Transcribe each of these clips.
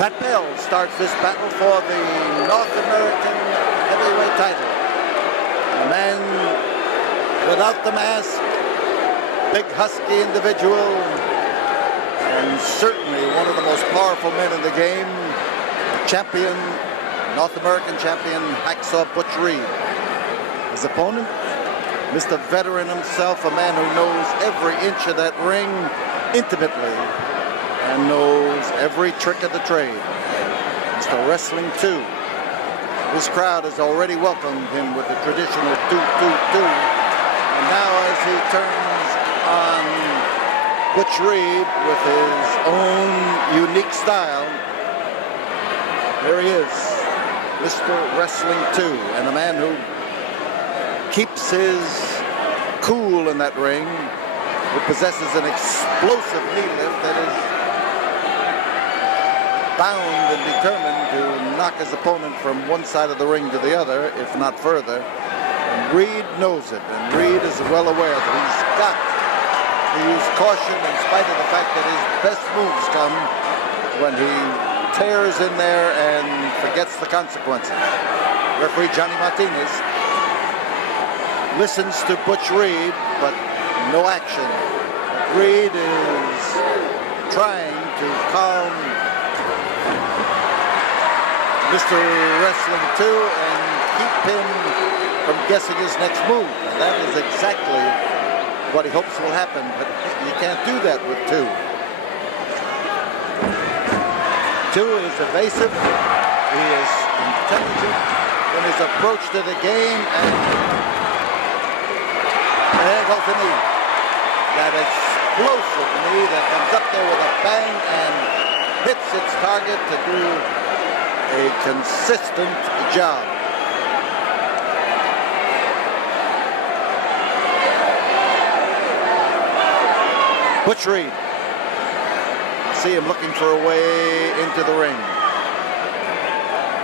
That bell starts this battle for the North American heavyweight title. The man without the mask, big husky individual, and certainly one of the most powerful men in the game, champion, North American champion, Hacksaw Butch Reed. His opponent, Mr. Veteran himself, a man who knows every inch of that ring intimately and knows every trick of the trade. Mr. Wrestling 2. This crowd has already welcomed him with the traditional 2-2-2. And now as he turns on Butch Reed with his own unique style, there he is, Mr. Wrestling 2, and a man who keeps his cool in that ring, who possesses an explosive knee lift that is bound and determined to knock his opponent from one side of the ring to the other, if not further. And Reed knows it, and Reed is well aware that he's got to use caution in spite of the fact that his best moves come when he tears in there and forgets the consequences. Referee Johnny Martinez listens to Butch Reed, but no action. Reed is trying to calm Mr. Wrestling 2 and keep him from guessing his next move. And that is exactly what he hopes will happen, but you can't do that with 2. 2 is evasive, he is intelligent in his approach to the game, and there goes the knee. That explosive knee that comes up there with a bang and hits its target to do a consistent job. Butch Reed. See him looking for a way into the ring.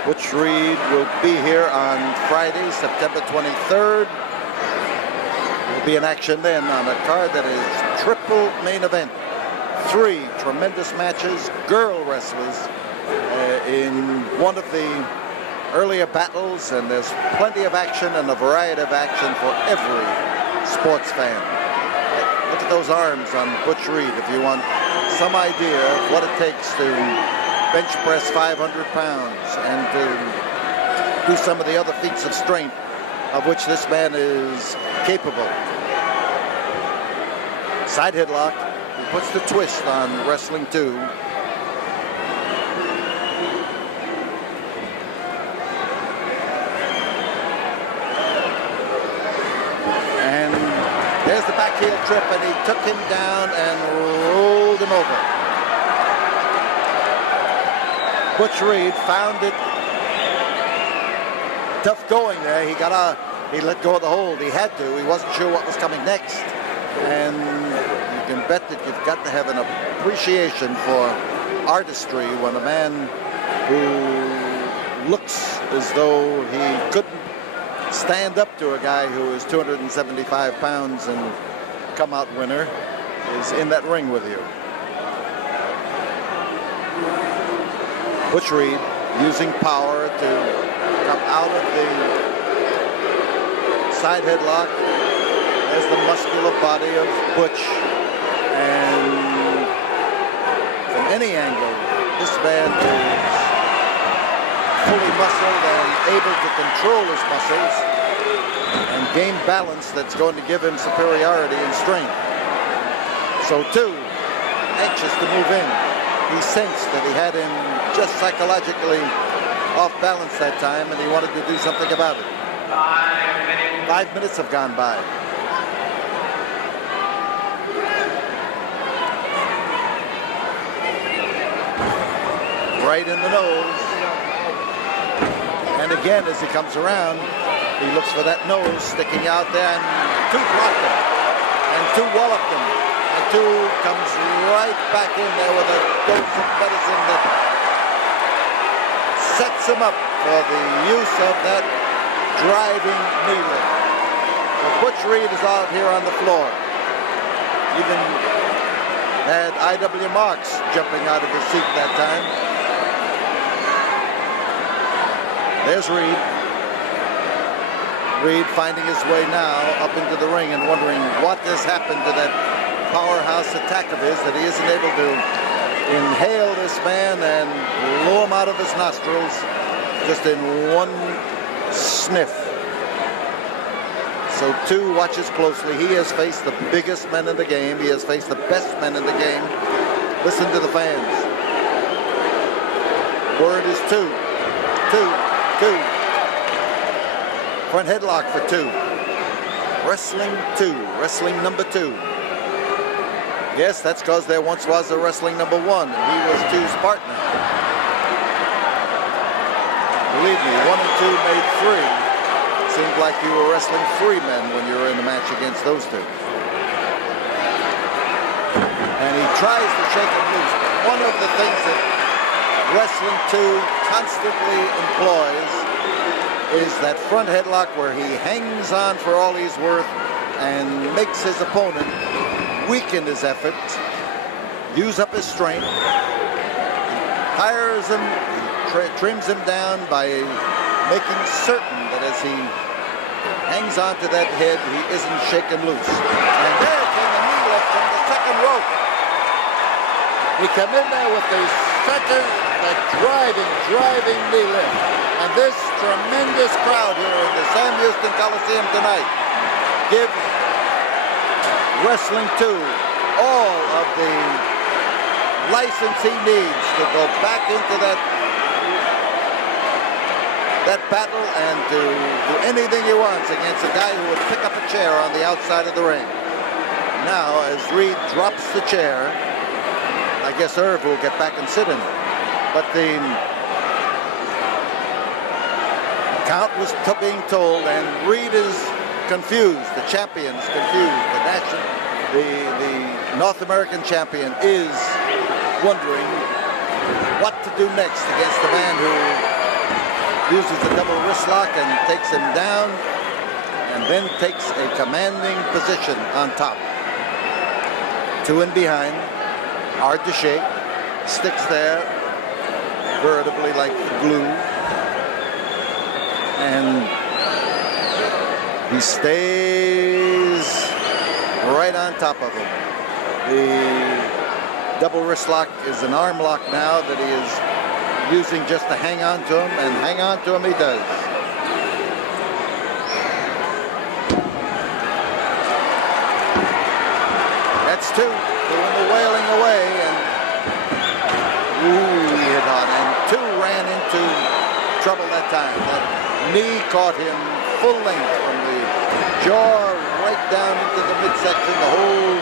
Butch Reed will be here on Friday, September 23rd. Will be in action then on a card that is triple main event. 3 tremendous matches, girl wrestlers in one of the earlier battles, and there's plenty of action and a variety of action for every sports fan. Look at those arms on Butch Reed if you want some idea of what it takes to bench press 500 pounds and to do some of the other feats of strength of which this man is capable. Side headlock. He puts the twist on Wrestling 2. And there's the back heel trip, and he took him down and rolled him over. Butch Reed found it tough going there. He let go of the hold. He had to. He wasn't sure what was coming next. And you can bet that you've got to have an appreciation for artistry when a man who looks as though he couldn't stand up to a guy who is 275 pounds and come out winner is in that ring with you. Butch Reed using power to come out of the side headlock. There's the muscular body of Butch, and from any angle, this man is fully muscled and able to control his muscles and gain balance that's going to give him superiority in strength. So 2, anxious to move in. He sensed that he had him just psychologically off balance that time, and he wanted to do something about it. 5 minutes have gone by. Right in the nose. And again, as he comes around, he looks for that nose sticking out there, and 2 blocked him, and 2 walloped him, and 2 comes right back in there with a dose of medicine that sets him up for the use of that driving knee lift. So Butch Reed is out here on the floor. Even had I.W. Marks jumping out of his seat that time. There's Reed. Reed finding his way now up into the ring and wondering what has happened to that powerhouse attack of his, that he isn't able to inhale this man and blow him out of his nostrils just in one sniff. So two watches closely. He has faced the biggest men in the game. He has faced the best men in the game. Listen to the fans. Word is two. Front headlock for two. Wrestling number two. Yes, that's because there once was a wrestling number one, and he was two's partner. Believe me, 1 and 2 made 3. Seemed like you were wrestling 3 men when you were in the match against those two. And he tries to shake him loose. One of the things that Wrestling 2 constantly employs is that front headlock where he hangs on for all he's worth and makes his opponent weaken his effort, use up his strength. He tires him, he trims him down by making certain that as he hangs on to that head, he isn't shaken loose. And there came a knee lift from the second rope. He came in there with the driving knee lift. And this tremendous crowd here in the Sam Houston Coliseum tonight gives Wrestling 2 all of the license he needs to go back into that battle and to do anything he wants against a guy who would pick up a chair on the outside of the ring. Now, as Reed drops the chair, I guess Irv will get back and sit in it. But the count was being told, and Reed is confused. The champion's confused. The North American champion is wondering what to do next against the man who uses the double wrist lock and takes him down and then takes a commanding position on top. 2 in behind, hard to shake, sticks there veritably like glue, and he stays right on top of him. The double wrist lock is an arm lock now that he is using just to hang on to him, and hang on to him he does. That's 2 doing the wailing away, and he hit hard, and 2 ran into trouble that time. That knee caught him full length from the jaw right down into the midsection. The whole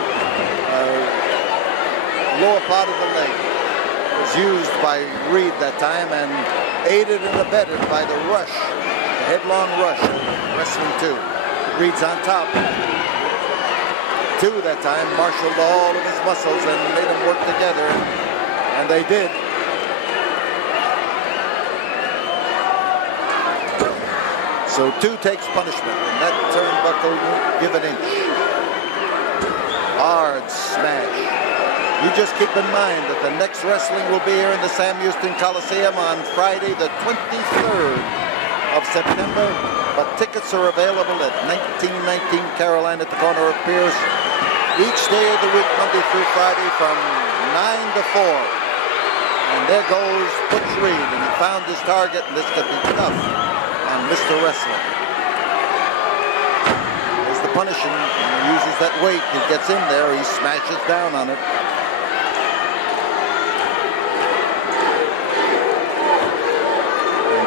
lower part of the leg was used by Reed that time, and aided and abetted by the rush, the headlong rush of Wrestling 2. Reed's on top. 2 that time marshaled all of his muscles and made them work together, and they did. So 2 takes punishment, and that turnbuckle won't give an inch. Hard smash. You just keep in mind that the next wrestling will be here in the Sam Houston Coliseum on Friday, the 23rd of September. But tickets are available at 1919 Caroline at the corner of Pierce each day of the week, Monday through Friday, from 9 to 4. And there goes Butch Reed, and he found his target, and this could be tough on Mr. Wrestler. There's the punishing. He uses that weight. He gets in there. He smashes down on it.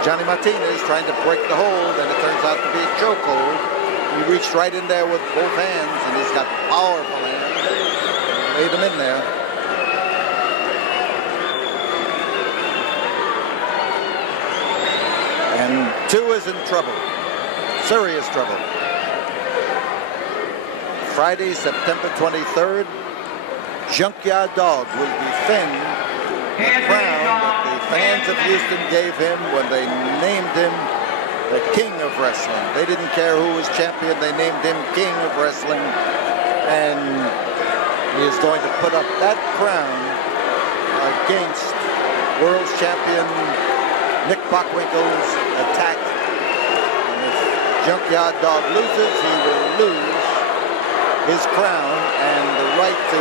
Johnny Martinez trying to break the hold, and it turns out to be a chokehold. He reached right in there with both hands, and he's got powerful hands. Laid him in there. And 2 is in trouble. Serious trouble. Friday, September 23rd, Junkyard Dog will defend the crown that the fans of Houston gave him when they named him the King of Wrestling. They didn't care who was champion. They named him King of Wrestling. And he is going to put up that crown against world champion Nick Bockwinkel's attack. And if Junkyard Dog loses, he will lose his crown and the right to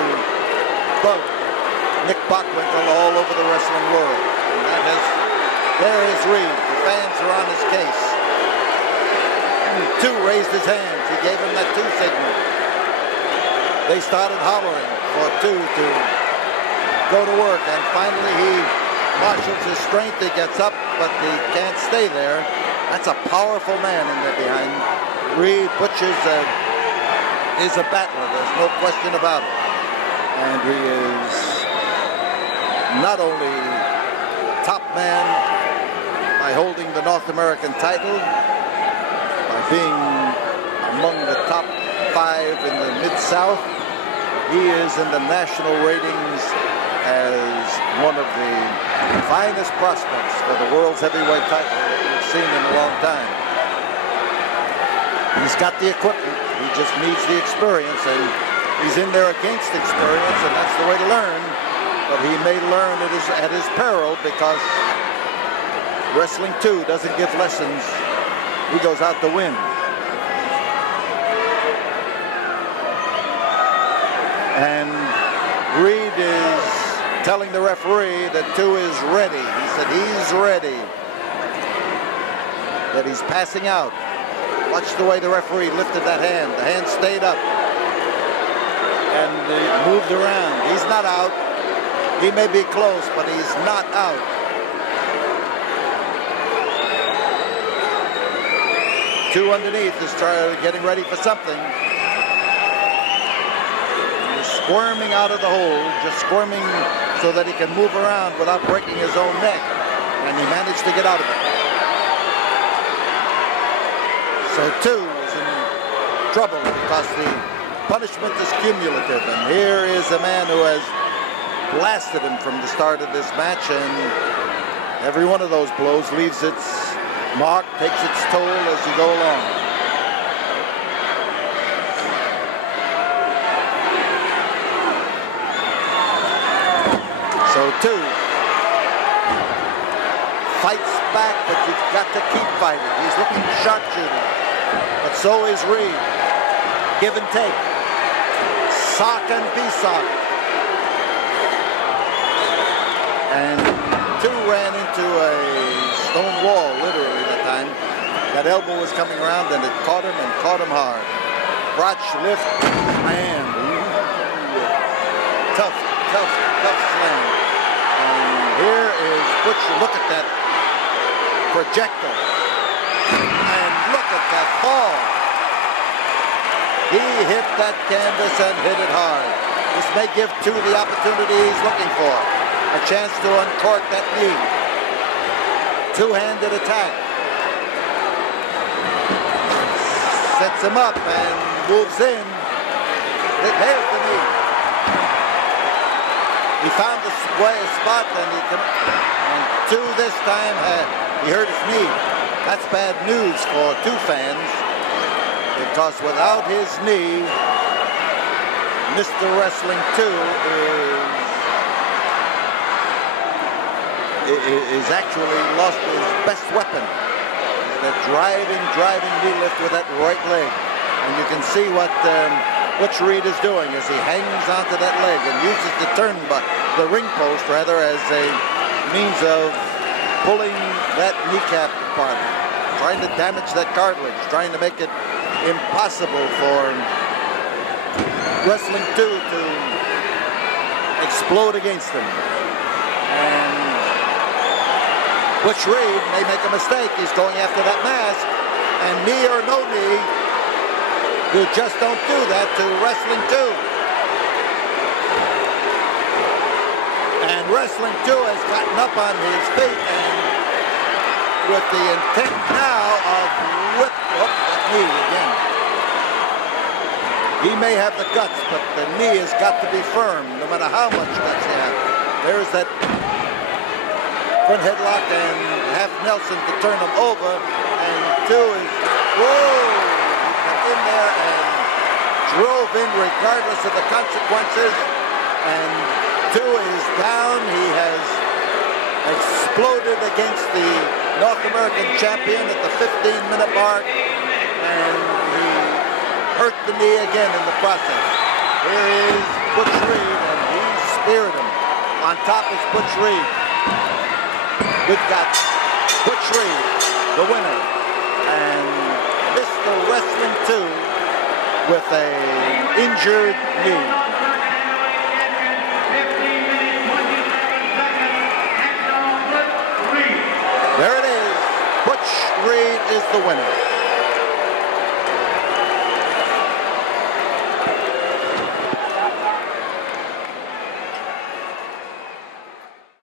bug Nick Bockwinkel all over the wrestling world. And there is Reed. The fans are on his case. Two raised his hands. He gave him that 2 signal. They started hollering for 2 to go to work, and finally he marshals his strength. He gets up, but he can't stay there. That's a powerful man in there behind. Reed. Butch is a battler. There's no question about it. And he is not only top man by holding the North American title, by being among the top 5 in the Mid-South, he is in the national ratings as one of the finest prospects for the world's heavyweight title that we've seen in a long time. He's got the equipment. He just needs the experience, and he's in there against experience, and that's the way to learn. But he may learn at his peril, because Wrestling 2 doesn't give lessons. He goes out to win. And Reed is telling the referee that 2 is ready. He said he's ready, that he's passing out. Watch the way the referee lifted that hand. The hand stayed up and moved around. He's not out. He may be close, but he's not out. Two underneath is getting ready for something. He's squirming out of the hole, just squirming so that he can move around without breaking his own neck. And he managed to get out of it. So 2 is in trouble because the punishment is cumulative. And here is a man who has blasted him from the start of this match, and every one of those blows leaves its mark, takes its toll as you go along. So 2 fights back, but you've got to keep fighting. He's looking sharpshooter, but so is Reed. Give and take. Sock and be socked. And 2 ran into a stone wall, literally, that time. That elbow was coming around, and it caught him hard. Crotch lift, man. Tough slam. And here is Butch. Look at that projectile. And look at that fall. He hit that canvas and hit it hard. This may give 2 the opportunity he's looking for. A chance to uncork that knee. 2-handed attack. Sets him up and moves in. There's the knee. He found the spot, and and 2 this time he hurt his knee. That's bad news for 2 fans, because without his knee, Mr. Wrestling 2 is actually lost his best weapon. That driving knee lift with that right leg. And you can see what Butch Reed is doing as he hangs onto that leg and uses the ring post rather, as a means of pulling that kneecap apart, trying to damage that cartilage, trying to make it impossible for Wrestling 2 to explode against him. And Butch Reed may make a mistake. He's going after that mask, and knee or no knee, you just don't do that to Wrestling 2. And Wrestling 2 has gotten up on his feet, and with the intent now of that knee again. He may have the guts, but the knee has got to be firm, no matter how much guts you have. There's that front headlock and half Nelson to turn him over, and 2 is, whoa, he got in there and drove in regardless of the consequences, and 2 is down. He has exploded against the North American champion at the 15-minute mark, and he hurt the knee again in the process. Here is Butch Reed, and he speared him. On top is Butch Reed. We've got Butch Reed, the winner, and Mr. Wrestling 2 with an injured knee. There it is. Butch Reed is the winner.